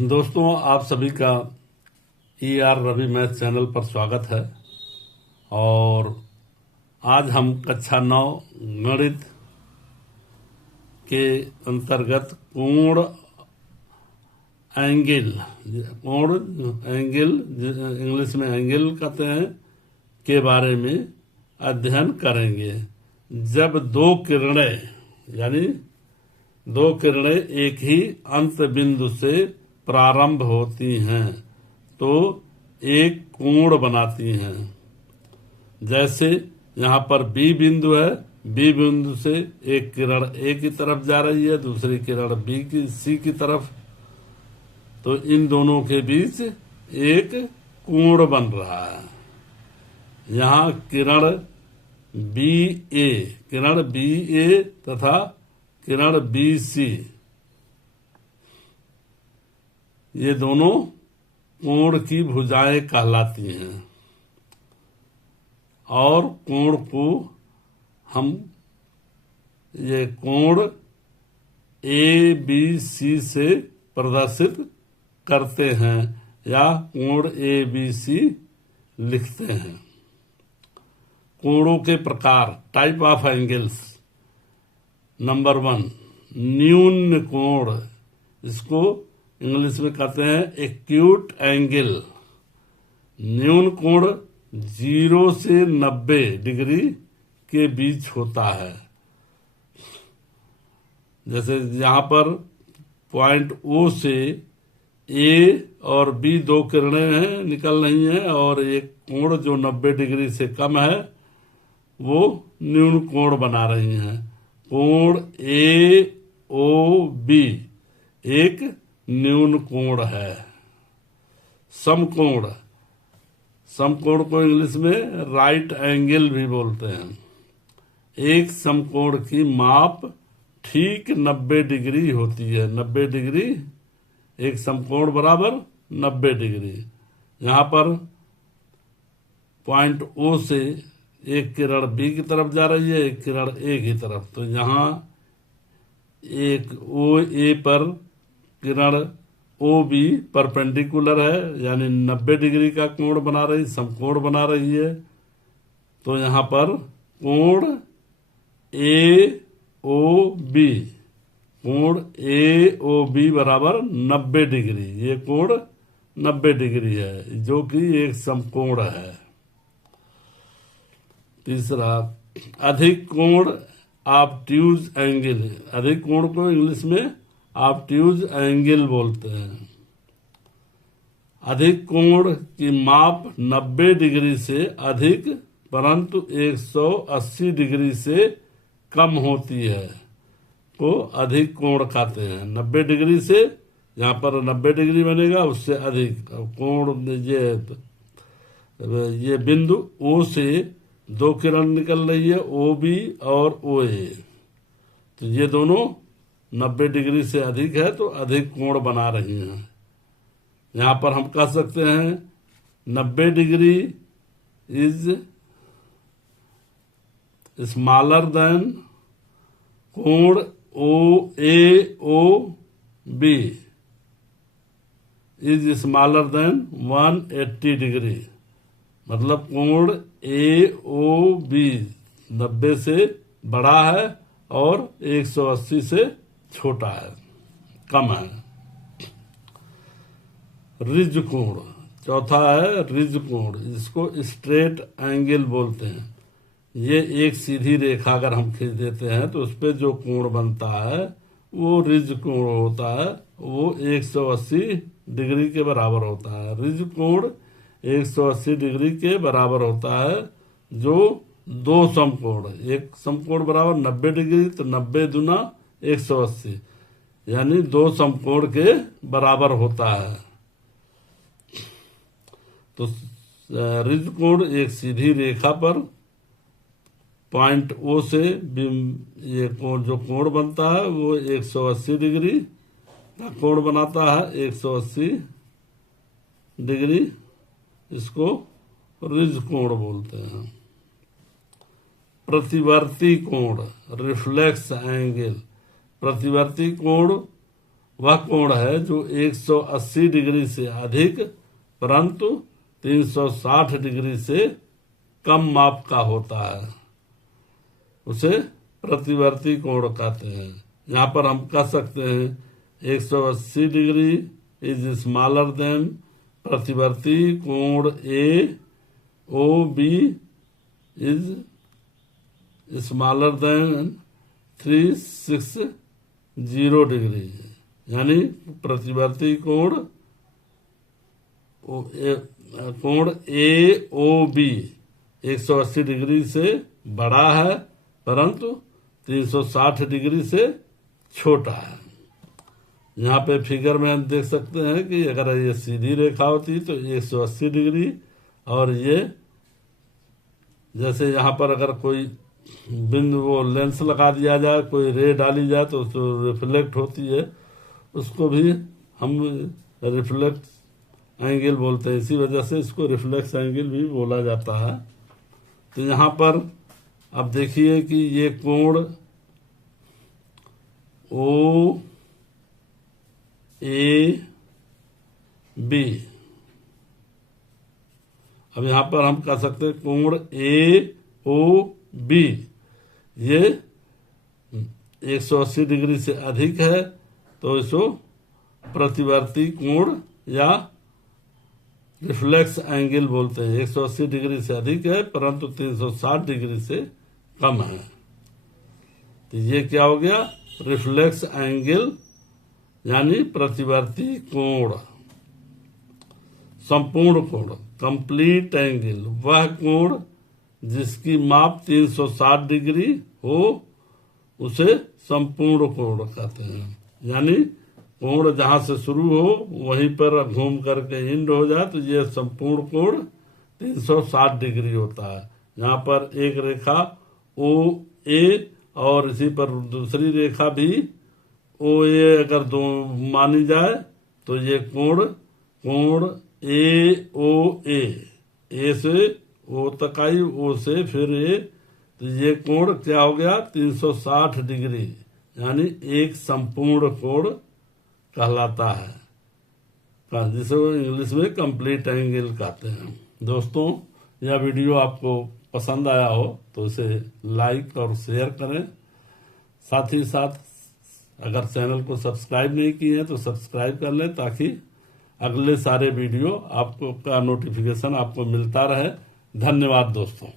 दोस्तों, आप सभी का ER रवि मैथ चैनल पर स्वागत है। और आज हम कक्षा 9 गणित के अंतर्गत कोण एंगल इंग्लिश में एंगल कहते हैं के बारे में अध्ययन करेंगे। जब दो किरणें एक ही अंत बिंदु से प्रारंभ होती हैं तो एक कोण बनाती हैं। जैसे यहाँ पर B बिंदु है, B बिंदु से एक किरण A की तरफ जा रही है, दूसरी किरण C की तरफ, तो इन दोनों के बीच एक कोण बन रहा है। यहाँ किरण BA तथा किरण BC, ये दोनों कोण की भुजाएं कहलाती हैं। और कोण को हम ये कोण ABC से प्रदर्शित करते हैं या कोण ABC लिखते हैं। कोणों के प्रकार, टाइप ऑफ एंगल्स। नंबर 1, न्यून कोण, इसको इंग्लिश में कहते हैं एक्यूट एंगल। न्यून कोण 0 से 90 डिग्री के बीच होता है। जैसे यहाँ पर पॉइंट O से A और B दो किरणें हैं, निकल रही हैं, और एक कोण जो 90 डिग्री से कम है वो न्यून कोण बना रही हैं। कोण AOB एक न्यून कोण है। समकोण को इंग्लिश में राइट एंगल भी बोलते हैं। एक समकोण की माप ठीक 90 डिग्री होती है। 90 डिग्री, एक समकोण बराबर 90 डिग्री। यहाँ पर पॉइंट O से एक किरण B की तरफ जा रही है, एक किरण A की तरफ, तो यहाँ एक OA पर किरण OB परपेंडिकुलर है, यानी 90 डिग्री का कोण बना रही, समकोण बना रही है। तो यहाँ पर कोण AOB बराबर 90 डिग्री, ये कोण 90 डिग्री है, जो कि एक समकोण है। तीसरा, अधिक कोण ऑब्ट्यूज एंगल। अधिक कोण को इंग्लिश में ऑब्ट्यूज एंगल बोलते हैं। अधिक कोण की माप 90 डिग्री से अधिक परंतु 180 डिग्री से कम होती है तो अधिक कोण कहते हैं। 90 डिग्री से, यहाँ पर 90 डिग्री बनेगा, उससे अधिक कोण। ये बिंदु O से दो किरण निकल रही है, OB और OA, तो ये दोनों 90 डिग्री से अधिक है तो अधिक कोण बना रही हैं। यहाँ पर हम कह सकते हैं 90 डिग्री इज स्मॉलर देन कोण AOB is smaller then 180 degree. मतलब कोण AOB 90 से बड़ा है और 180 से छोटा है, कम है। रिज कोण, चौथा है रिज कोण, जिसको स्ट्रेट एंगल बोलते हैं। ये एक सीधी रेखा अगर हम खींच देते हैं तो उस पर जो कोण बनता है वो रिज कोण होता है, वो 180 डिग्री के बराबर होता है। रिज कोण 180 डिग्री के बराबर होता है, जो दो समकोण, एक समकोण बराबर 90 डिग्री, तो 90 दूना 180, यानी दो समकोण के बराबर होता है। तो रिज कोण एक सीधी रेखा पर पॉइंट O से ये कोण, जो कोण बनता है वो 180 डिग्री का कोण बनाता है। 180 डिग्री, इसको रिज कोण बोलते हैं। प्रतिवर्ती कोण, रिफ्लेक्स एंगल। प्रतिवर्ती कोण वह कोण है जो 180 डिग्री से अधिक परंतु 360 डिग्री से कम माप का होता है, उसे प्रतिवर्ती कोण कहते हैं। यहाँ पर हम कह सकते हैं 180 डिग्री इज स्मॉलर देन प्रतिवर्ती कोण A O B is smaller than 360 degree, यानी प्रतिवर्ती कोण ए ओ बी 180 डिग्री से बड़ा है परंतु 360 डिग्री से छोटा है। यहाँ पे फिगर में हम देख सकते हैं कि अगर ये सीधी रेखा होती तो 180 डिग्री, और ये जैसे यहाँ पर अगर कोई बिंदु वो लेंस लगा दिया जाए, कोई रे डाली जाए तो उसको रिफ्लेक्ट होती है, उसको भी हम रिफ्लेक्ट एंगल बोलते हैं। इसी वजह से इसको रिफ्लेक्स एंगल भी बोला जाता है। तो यहाँ पर अब देखिए कि ये कोण ओ ए बी, अब यहाँ पर हम कह सकते हैं कोण ए ओ बी ये 180 डिग्री से अधिक है तो इसको प्रतिवर्ती कोण या रिफ्लेक्स एंगल बोलते हैं। 180 डिग्री से अधिक है परंतु 360 डिग्री से कम है, तो ये क्या हो गया, रिफ्लेक्स एंगल यानी प्रतिवर्ती कोण। संपूर्ण कोण कंप्लीट एंगल, वह कोण जिसकी माप 360 डिग्री हो उसे संपूर्ण कोण कहते हैं। यानी कोण जहां से शुरू हो वहीं पर घूम करके एंड हो जाए तो ये संपूर्ण कोण 360 डिग्री होता है। यहाँ पर एक रेखा ओ ए और इसी पर दूसरी रेखा भी ओ ए अगर दो मानी जाए तो ये कोण ए ओ ए से ओ तक आई, ओ से फिर ए, तो ये कोण क्या हो गया 360 डिग्री, यानी एक संपूर्ण कोण कहलाता है, जिसे इंग्लिश में कंप्लीट एंगल कहते हैं। दोस्तों, यह वीडियो आपको पसंद आया हो तो इसे लाइक और शेयर करें। साथ ही साथ अगर चैनल को सब्सक्राइब नहीं किए हैं तो सब्सक्राइब कर लें ताकि अगले सारे वीडियो आपको का नोटिफिकेशन आपको मिलता रहे। धन्यवाद दोस्तों।